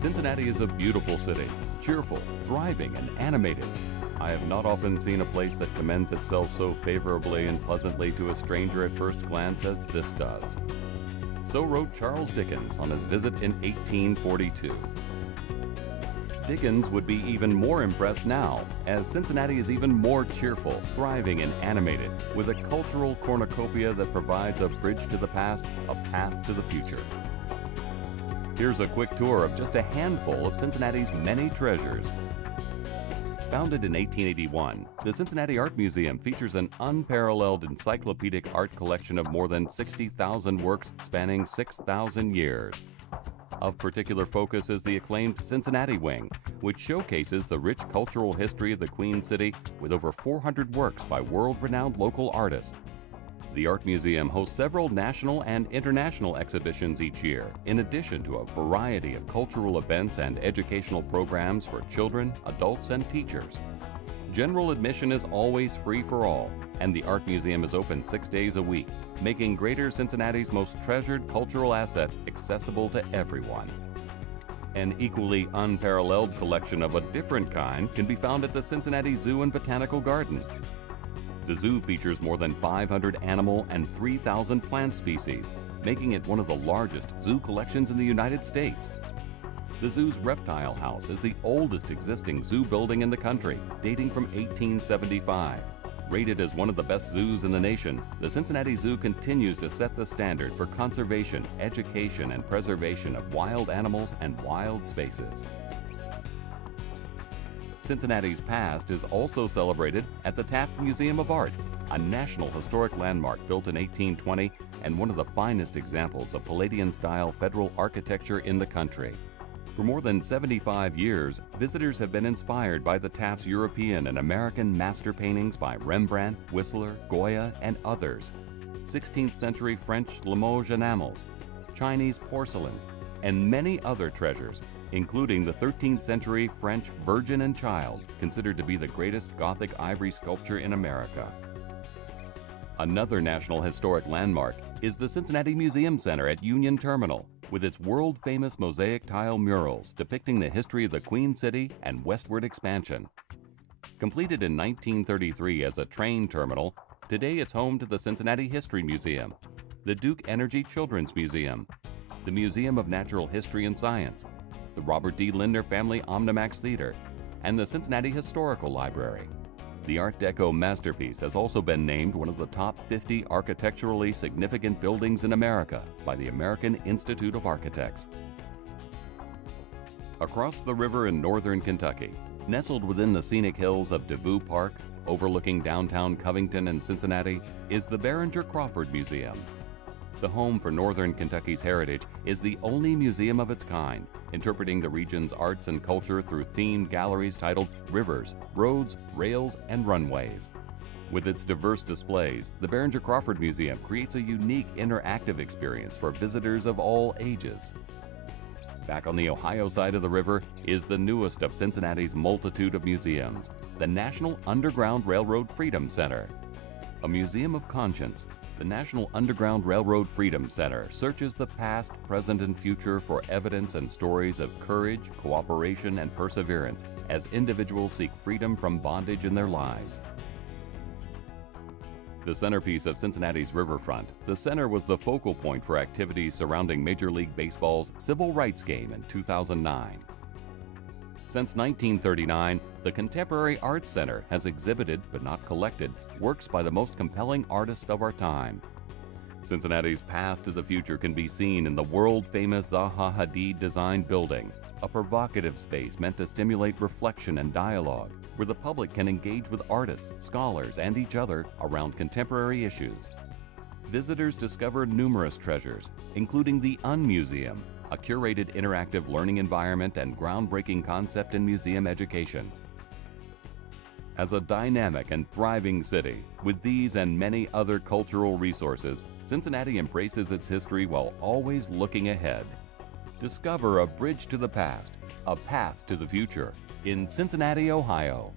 Cincinnati is a beautiful city, cheerful, thriving, and animated. I have not often seen a place that commends itself so favorably and pleasantly to a stranger at first glance as this does. So wrote Charles Dickens on his visit in 1842. Dickens would be even more impressed now, as Cincinnati is even more cheerful, thriving, and animated, with a cultural cornucopia that provides a bridge to the past, a path to the future. Here's a quick tour of just a handful of Cincinnati's many treasures. Founded in 1881, the Cincinnati Art Museum features an unparalleled encyclopedic art collection of more than 60,000 works spanning 6,000 years. Of particular focus is the acclaimed Cincinnati Wing, which showcases the rich cultural history of the Queen City with over 400 works by world-renowned local artists. The Art Museum hosts several national and international exhibitions each year, in addition to a variety of cultural events and educational programs for children, adults, and teachers. General admission is always free for all, and the Art Museum is open 6 days a week, making Greater Cincinnati's most treasured cultural asset accessible to everyone. An equally unparalleled collection of a different kind can be found at the Cincinnati Zoo and Botanical Garden. The zoo features more than 500 animal and 3,000 plant species, making it one of the largest zoo collections in the United States. The zoo's reptile house is the oldest existing zoo building in the country, dating from 1875. Rated as one of the best zoos in the nation, the Cincinnati Zoo continues to set the standard for conservation, education, and preservation of wild animals and wild spaces. Cincinnati's past is also celebrated at the Taft Museum of Art, a National Historic Landmark built in 1820 and one of the finest examples of Palladian-style federal architecture in the country. For more than 75 years, visitors have been inspired by the Taft's European and American master paintings by Rembrandt, Whistler, Goya, and others, 16th century French Limoges enamels, Chinese porcelains, and many other treasures, including the 13th century French Virgin and Child, considered to be the greatest Gothic ivory sculpture in America. Another National Historic Landmark is the Cincinnati Museum Center at Union Terminal, with its world-famous mosaic tile murals depicting the history of the Queen City and westward expansion. Completed in 1933 as a train terminal, today it's home to the Cincinnati History Museum, the Duke Energy Children's Museum, the Museum of Natural History and Science, the Robert D. Lindner Family Omnimax Theater, and the Cincinnati Historical Library. The Art Deco masterpiece has also been named one of the top 50 architecturally significant buildings in America by the American Institute of Architects. Across the river in northern Kentucky, nestled within the scenic hills of DeVue Park, overlooking downtown Covington and Cincinnati, is the Behringer-Crawford Museum. The home for northern Kentucky's heritage is the only museum of its kind, interpreting the region's arts and culture through themed galleries titled Rivers, Roads, Rails, and Runways. With its diverse displays, the Behringer-Crawford Museum creates a unique interactive experience for visitors of all ages. Back on the Ohio side of the river is the newest of Cincinnati's multitude of museums, the National Underground Railroad Freedom Center. A museum of conscience, the National Underground Railroad Freedom Center searches the past, present, and future for evidence and stories of courage, cooperation, and perseverance as individuals seek freedom from bondage in their lives. The centerpiece of Cincinnati's riverfront, the center was the focal point for activities surrounding Major League Baseball's Civil Rights Game in 2009. Since 1939, the Contemporary Arts Center has exhibited, but not collected, works by the most compelling artists of our time. Cincinnati's path to the future can be seen in the world-famous Zaha Hadid-designed building, a provocative space meant to stimulate reflection and dialogue, where the public can engage with artists, scholars, and each other around contemporary issues. Visitors discover numerous treasures, including the Unmuseum, a curated interactive learning environment and groundbreaking concept in museum education. As a dynamic and thriving city, with these and many other cultural resources, Cincinnati embraces its history while always looking ahead. Discover a bridge to the past, a path to the future, in Cincinnati, Ohio.